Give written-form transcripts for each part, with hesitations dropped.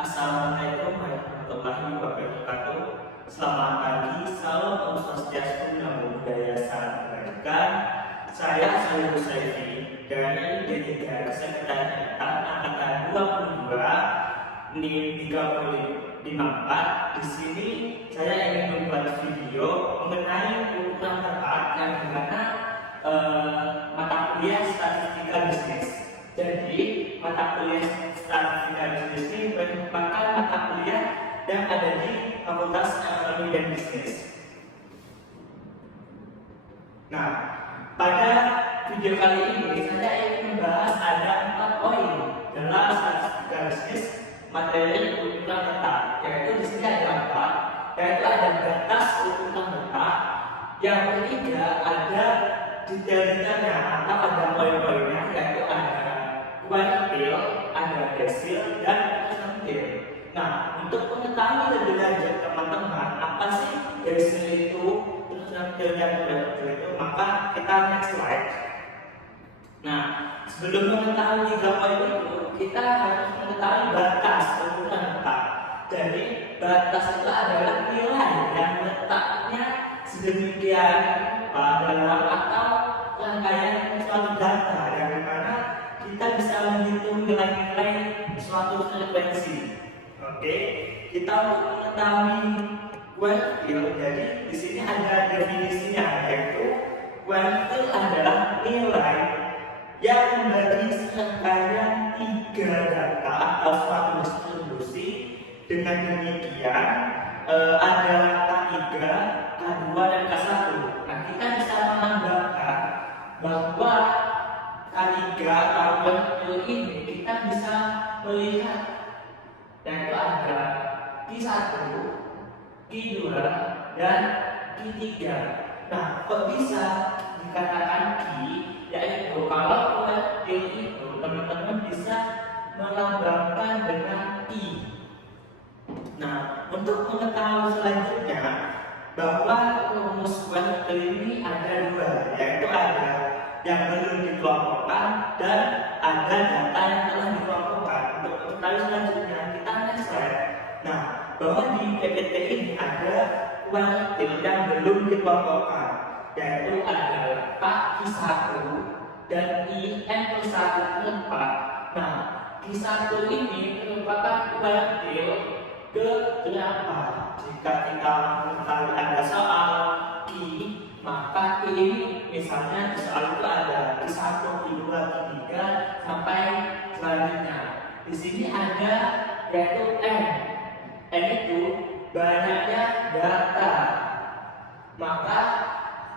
Assalamualaikum warahmatullahi wabarakatuh. Selamat pagi, salam Om Swastiastu, Namo Buddhaya, salam kebajikan. Saya Salih Husayfi dari D3 Kesekretariatan Angkatan 22 NIM 354. Di sini saya ingin membuat video mengenai urutan tepat yang dimana mata kuliah statistika bisnis. Jadi mata kuliah statistika bisnis ini merupakan mata kuliah yang ada di Fakultas Ekonomi dan Bisnis. Nah, pada video kali ini saya ingin membahas ada 4 poin dalam statistika bisnis materi urutan tetap, yaitu di sini ada 4, yaitu ada batas urutan tetap. Yang ketiga ada detail-detailnya atau ada poin-poinnya, yaitu ada kuartil, ada desil, dan persentil. Nah, untuk mengetahui lebih lanjut teman-teman apa sih desil itu, persentil, dan kuartil itu, maka kita next slide. Nah, sebelum mengetahui 3 poin itu, kita harus mengetahui batas urutan tetap. Jadi batas itu adalah nilai yang letaknya sedemikian dalam atau rangkaian suatu data yang dimana kita bisa menghitung nilai-nilai suatu frekuensi. Oke, kita untuk mengetahui kuartil, jadi di sini ada definisinya, yaitu kuartil adalah nilai yang membagi serangkaian 3 data atau suatu distribusi. Dengan demikian ada K3, K2, dan K1. Nah, kita bisa menambahkan bahwa K3 atau kuartil ini kita bisa melihat yaitu ada Q1, Q2, dan Q3. Nah, kok bisa dikatakan Q? Yaitu kalau kuartil itu teman-teman bisa melambangkan dengan I. Nah, untuk mengetahui selanjutnya bahwa rumus kuartil ini ada 2, yaitu ada yang belum dikelompokkan dan ada data yang telah dikelompokkan. Untuk mengetahui selanjutnya kita next slide. Nah, bahwa di PPT ini ada kuartil yang belum dikelompokkan, yaitu adalah Q1 dan IN+1/4. Nah, Q1 ini merupakan kuartil ke-8. Jika kita mengetahui ada soal Q, maka Q ini misalnya di soal itu ada Q1, Q2, Q3 sampai selanjutnya. Di sini ada yaitu N. N itu banyaknya data. Maka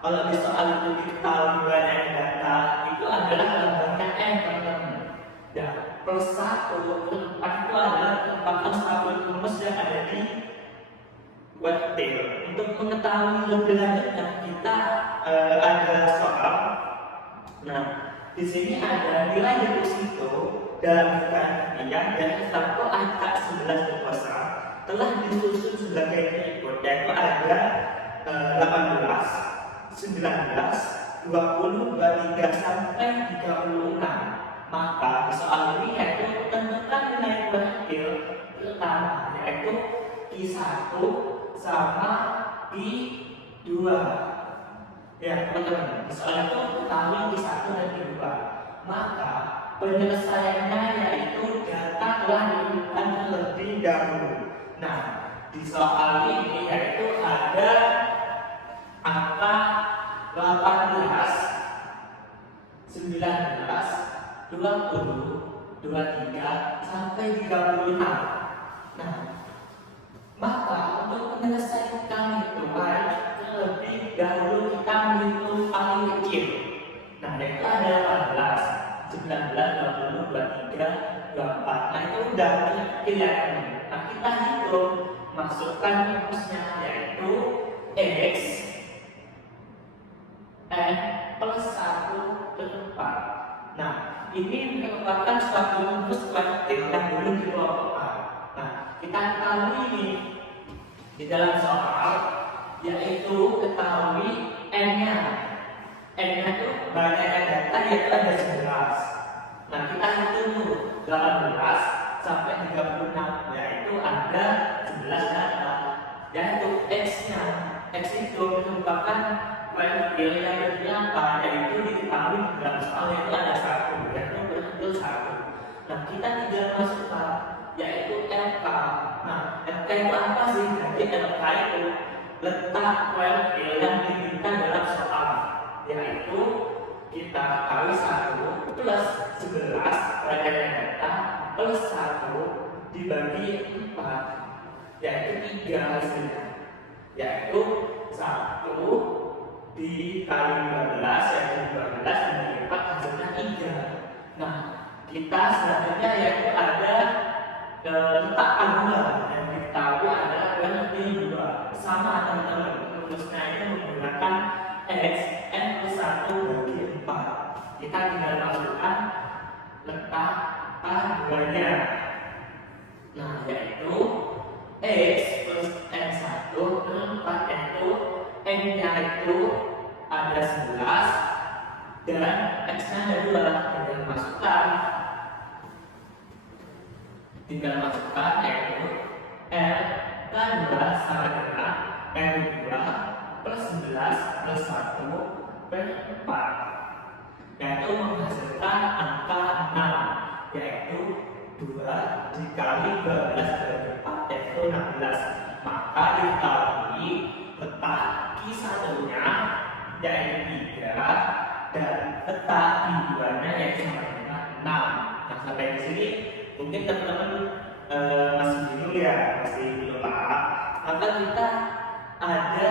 kalau di soal itu diketahui banyaknya data, itu adalah lambangnya N, teman-teman. Dan +1/4 itu adalah merupakan suatu rumus yang ada di kuartil. Untuk mengetahui lebih lanjutnya kita ada soal. Nah, di sini ada nilai deposito dalam bukan rupiah dan saldo angka 11 deposa telah disusun sebagai berikut, yaitu ada 18, 19, 20, 23 sampai 36. Maka soal ini yaitu tentukan nilai kuartil pertama, yaitu Q1 sama Q2. Ya, teman-teman, soal itu ketahui Q1 dan Q2. Maka penyelesaiannya yaitu data telah diumpulkan terlebih dahulu. Nah, di soal ini yaitu ada angka 18, 19, 20, 23 sampai 36. Nah, maka untuk menyelesaikan itu harus terlebih dahulu kita menghitung paling kecil. Nah, yaitu ada 18, 19, 20, 23, 24. Nah, itu udah kecil ya. Nah, kita hitung, masukkan rumusnya yaitu X N+1/4. Nah, ini merupakan suatu rumus kuartil yang belum dikelompokkan. Nah, kita ketahui ini di dalam soal, yaitu ketahui N-nya. N-nya itu banyaknya data, yaitu ada 11. Nah, kita hitung dulu 18 sampai 36, yaitu LK itu apa sih? Jadi LK itu letak kuartil yang diminta dalam soal, yaitu kita kali 1 plus 11 rangkaian data plus 1 dibagi 4, yaitu 3 hasilnya, yaitu 1 dikali 15 yaitu 12 dibagi 4 hasilnya 3. Nah, kita selanjutnya yaitu ada letak A2 yang diketahui adalah kuartil 2 sama teman-teman, rumusnya itu menggunakan x n plus 1 bagi 4. Kita tinggal masukkan letak A2-nya. Nah, yaitu x plus n1 4 itu n-nya itu ada 11 dan x-nya ada 2. Tinggal masukkan yaitu L K2 sama dengan N2 plus 11 plus 1 per 4, yaitu menghasilkan angka 6, yaitu 2 dikali 12 bagi 4 yaitu 16. Maka diketahui letak Q1-nya yaitu 3 dan letak Q2-nya yaitu sama dengan 6. Nah, sampai di sini mungkin teman-teman masih bingung ya, masih belum paham. Maka kita ada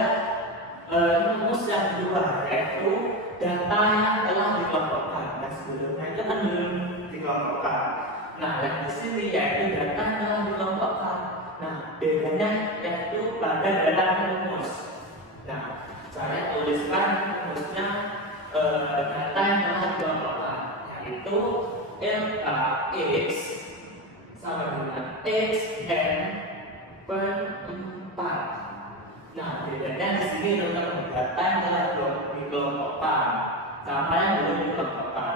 rumus yang kedua, yaitu data yang telah dikelompokkan. Nah, sebelumnya itu kan belum dikelompokkan. Nah, yang di sini yaitu data yang telah dikelompokkan. Nah, bedanya yaitu pada dalam rumus. Nah, saya tuliskan rumusnya data yang telah dikelompokkan, yaitu LKX sama dengan xn per 4. Nah, bedanya di sini tentang data yang telah dikelompokkan sama yang belum dikelompokkan.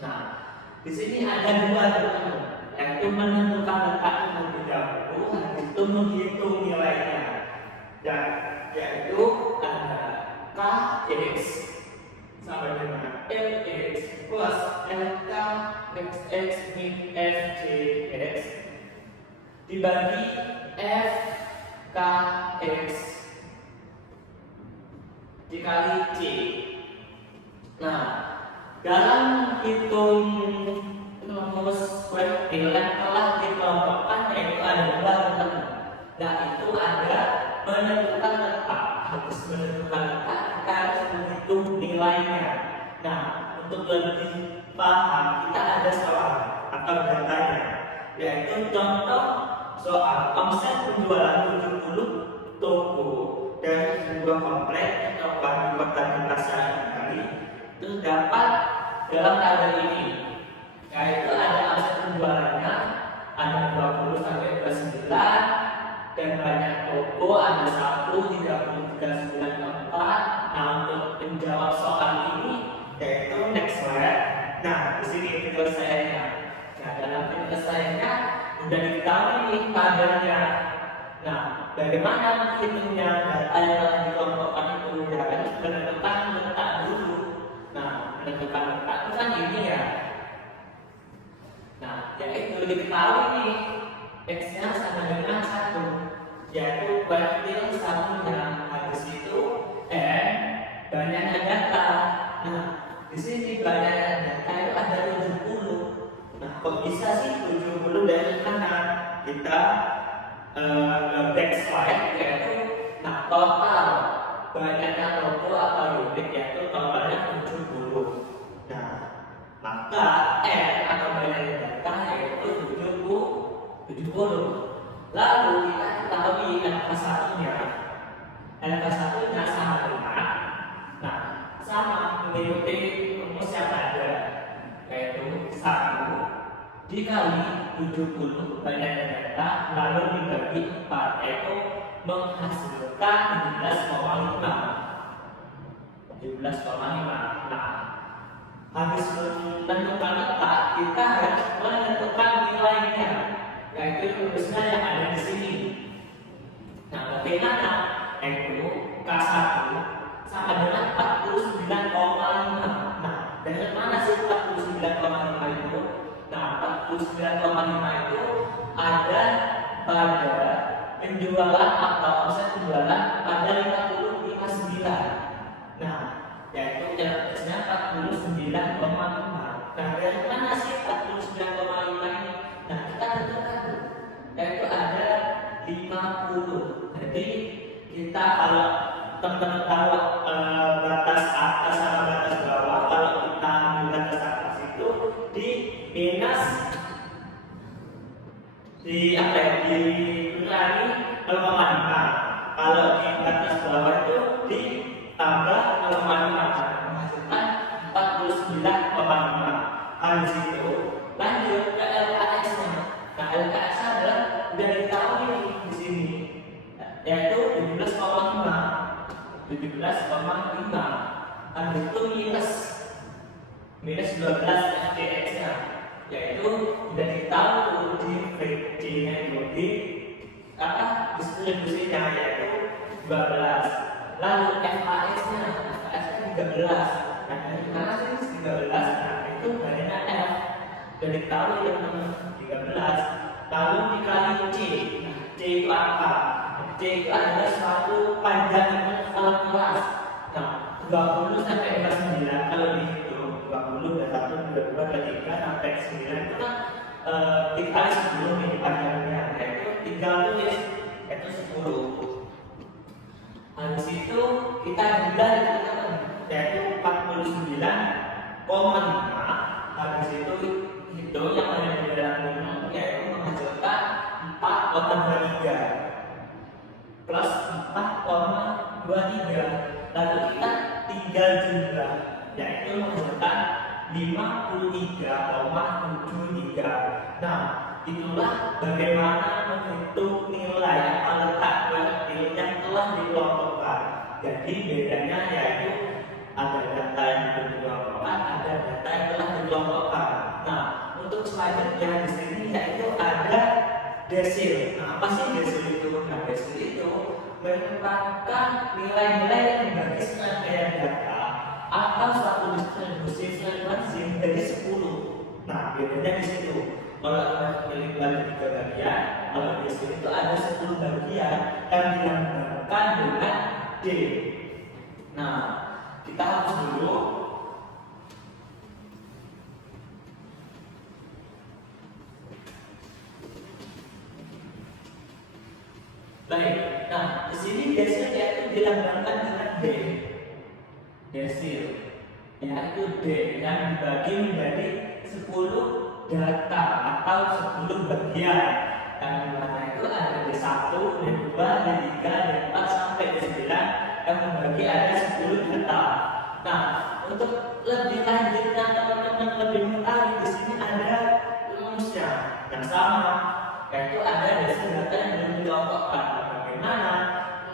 Nah, di sini ada 2 teman-teman, yaitu menentukan letak terlebih dahulu, habis itu menghitung nilainya. Dan yaitu ada kx sama dengan lx plus lk xx min fjx dibagi fkx dikali c. Nah, dalam hitung rumus kuartil yang telah dikelompokkan yaitu ada 2 teman. Nah, itu ada menentukan letak. Harus menentukan letak, kita harus menghitung nilainya. Nah, untuk lebih paham, kita ada soal atau datanya, yaitu contoh soal omset penjualan 70 toko dari sebuah komplek atau di kota Denpasar Bali terdapat dalam tabel ini, yaitu ada omset penjualannya ada 20 sampai 29 dan banyak toko ada 1, 30, 39, 4. Nah, untuk menjawab soal ini yaitu next slide. Nah, di sini penyelesaiannya. Nah, dalam penyelesaiannya sudah diketahui nih tabelnya. Nah, bagaimana menghitungnya data yang telah dikelompokkan itu? Ya kan menentukan letak dulu. Nah, menentukan letak itu kan ini ya. Nah, yaitu diketahui nih x-nya sama dengan 1, yaitu kuartil satunya. Habis itu banyaknya data. Nah, di sini banyaknya data itu ada 70. Nah, kok bisa sih 70 dari mana? Kita back slide, yaitu nah total banyaknya toko atau unit yaitu totalnya 70. Nah, maka atau banyaknya data yaitu 70. Lalu kita ketahui LK1-nya. LK1-nya sama dengan, nah, sama mengikuti rumus yang ada, yaitu 1 dikali 70 banyaknya data lalu dibagi 4, yaitu menghasilkan 17,5. Nah, habis menentukan letak, kita harus menentukan nilainya, yaitu rumusnya yang ada di sini. Nah, bagaimana? Yaitu K1 sama dengan 49,5. Nah, dari mana sih 49,5 itu? Nah, 49,5 itu ada pada penjualan atau omset penjualan pada 50,9. Nah, yaitu LPS-nya 49,5. Nah, dari mana sih 49,5 ini? Nah, kita tentukan dulu, yaitu ada 50. Jadi kita kalau teman-teman tahu batas atas sama batas bawah, kalau kita ambil batas atas itu di minus di apa ya, dikurangi 0,5. Kalau di batas bawah itu ditambah 0,5 menghasilkan 49,5. Habis itu lanjut ke LKS-nya. Nah, LKS adalah udah ditahu di sini, yaitu 17,5. 17,5. Habis itu minus 12 FDX-nya, yaitu udah ditahu di C-nya itu di apa distribusinya, yaitu 12. Lalu FAS-nya 13. Nah, dari mana sih 13? Nah, itu variannya F. Udah ditahu ya teman-teman, 13. Lalu dikali C. Nah, C itu apa? C itu adalah suatu panjang kelas. Nah, 20 sampai 29 kalau dihitung 20 dan 1, 2, 3 sampai 9 itu kan dikali 10 nih panjangnya, yaitu 30 yaitu 10. Habis itu kita jumlah teman-teman, yaitu 49,5. Habis itu hitung yang ada di dalam ini, yaitu menghasilkan 4,23 plus 4,23. Lalu kita tinggal jumlah, yaitu menghasilkan 53,73. Nah, itulah bagaimana menghitung nilai atau letak kuartil yang telah dikelompokkan. Jadi bedanya yaitu ada data yang belum dikelompokkan, ada data yang telah dikelompokkan. Nah, untuk selanjutnya di sini yaitu ada desil. Nah, apa sih desil itu? Nah, desil itu merupakan nilai-nilai yang dibagi serangkaian data atau suatu distribusi frekuensi dari 10. Nah, bedanya di situ. Kalau pilih bagi 3 bagian, kalau di sini itu ada 10 bagian yang dilambangkan dengan D. Nah, kita hapus dulu. Baik, nah di sini desil yaitu dilambangkan dengan D. Desil yaitu D yang dibagi menjadi 10 data atau 10 bagian, yang dimana itu ada D1, D2, D3, D4 sampai D9 yang membagi ada 10 data. Nah, untuk lebih lanjutnya teman-teman lebih mengetahui di sini ada rumusnya yang sama, yaitu ada desil data yang belum dikelompokkan. Bagaimana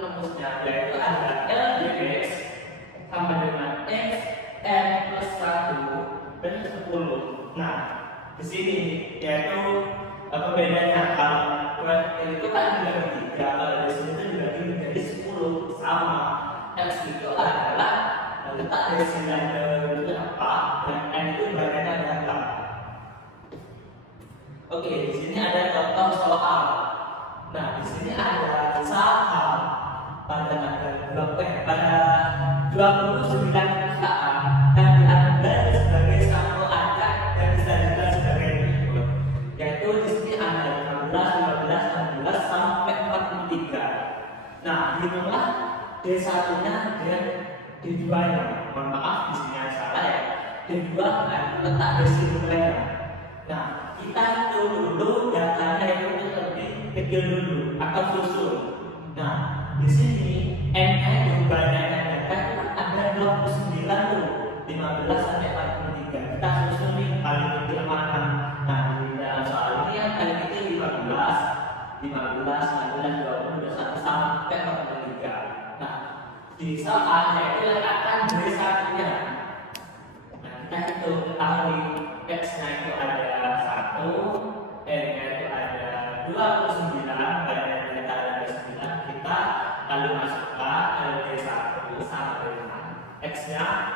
rumusnya? Yaitu ada LDX sama dengan X N plus 1 dan 10. Nah, di sini yaitu pembedanya. Kalau kuartil itu kan dibagi 3, kalau di sini itu dibagi menjadi 10 sama. X itu adalah letak desilnya berapa dan N itu bagiannya data. Oke, di sini ada contoh soal. Nah, di sini ada saham pada tanggal 29 perusahaan yang diambil sebagai satu acak dan disajikan sebagai berikut. Yaitu di sini ada 15, 15, 16 sampai 43. Nah, hitunglah D1-nya dan D2-nya. Mohon maaf di sini ada salah ya. D2 letak desil nilainya. Nah, kita hitung dulu datanya itu lebih kecil dulu atau susun. Nah, di sini N-nya itu banyaknya data ada 29 tuh, 15 sampai 43. Kita susun nih paling kecil mana. Nah, di dalam soal ini yang paling kecil 15, 15, 20, 21 sampai 43. Nah, di soalnya itu letakkan D1-nya. Nah, kita hitung ketahui X-nya itu ada 1, N-nya itu ada 29, banyaknya data ada 9. Kita lalu masukkan LD1 sama dengan X-nya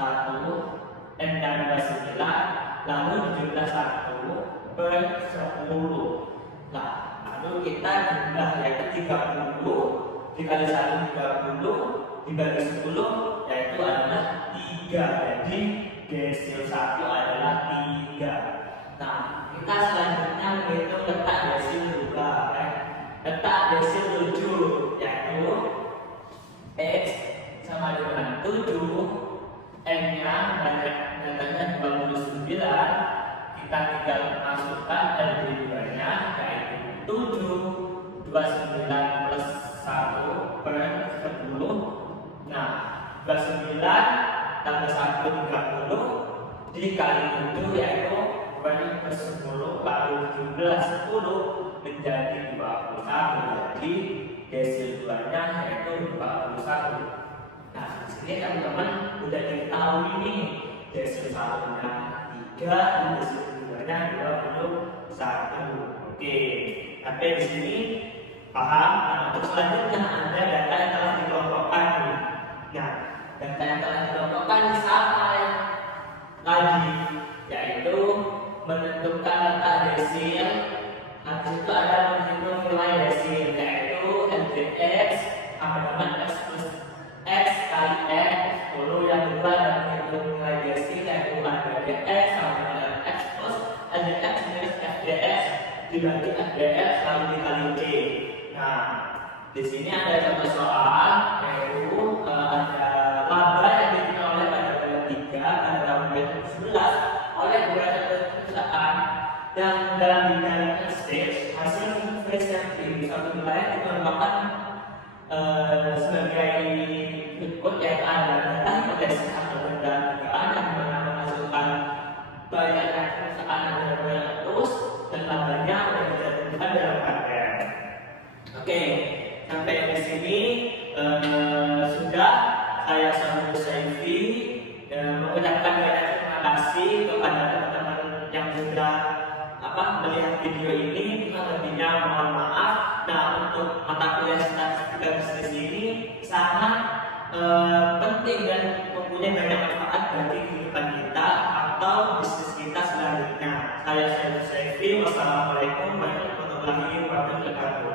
1, N-nya 29, lalu dijumlah 1 per 10. Nah, lalu kita jumlah yaitu 30, dikali 1 30, dibagi 10 yaitu adalah 3. Jadi desil 1 adalah 3. Nah, kita selanjutnya menghitung letak desil 2. Letak desil 7 yaitu X sama dengan 7, N-nya datanya 29, kita tinggal masukkan LD2-nya yaitu 7, 29 plus 1 per 10. Nah, 29 tambah 1 30 dikali 7 yaitu per 10 lalu 17 10 menjadi 21. Jadi desil 2-nya yaitu 21. Nah, di sini teman-teman udah diketahui nih desil 1-nya 3 dan desil 2-nya 21. Oke, sampai di sini paham? Nah, untuk selanjutnya ada data yang telah dikelompokkan. Nah, data yang telah dikelompokkan sama yang tadi, yaitu menentukan letak desil. Habis itu ada menghitung nilai desil, yaitu LDX sama dengan X plus X kali X 10. Yang kedua ada menghitung nilai desil, yaitu LDX sama dengan X plus LDX minus FDX dibagi FDX lalu dikali C. Nah, di sini ada contoh soal, yaitu ada laba yang diterima oleh pada bulan 3 pada tahun 2011 oleh beberapa perusahaan yang dalam bidang stage hasil investasi di suatu wilayah itu merupakan sebagai berikut, yaitu ada data hipotesis atau benda dugaan yang dimana menghasilkan banyaknya perusahaan yang terus dan labanya sudah ditentukan dalam paket. Oke, sampai di sini sudah. Saya Samuel Saifi mengucapkan banyak terima kasih kepada teman-teman yang sudah melihat video ini. Kurang lebihnya mohon maaf. Nah, untuk mata kuliah statistika bisnis ini sangat penting dan mempunyai banyak manfaat bagi kehidupan kita atau bisnis kita selanjutnya. Saya Samuel Saifi. Wassalamualaikum warahmatullahi wabarakatuh.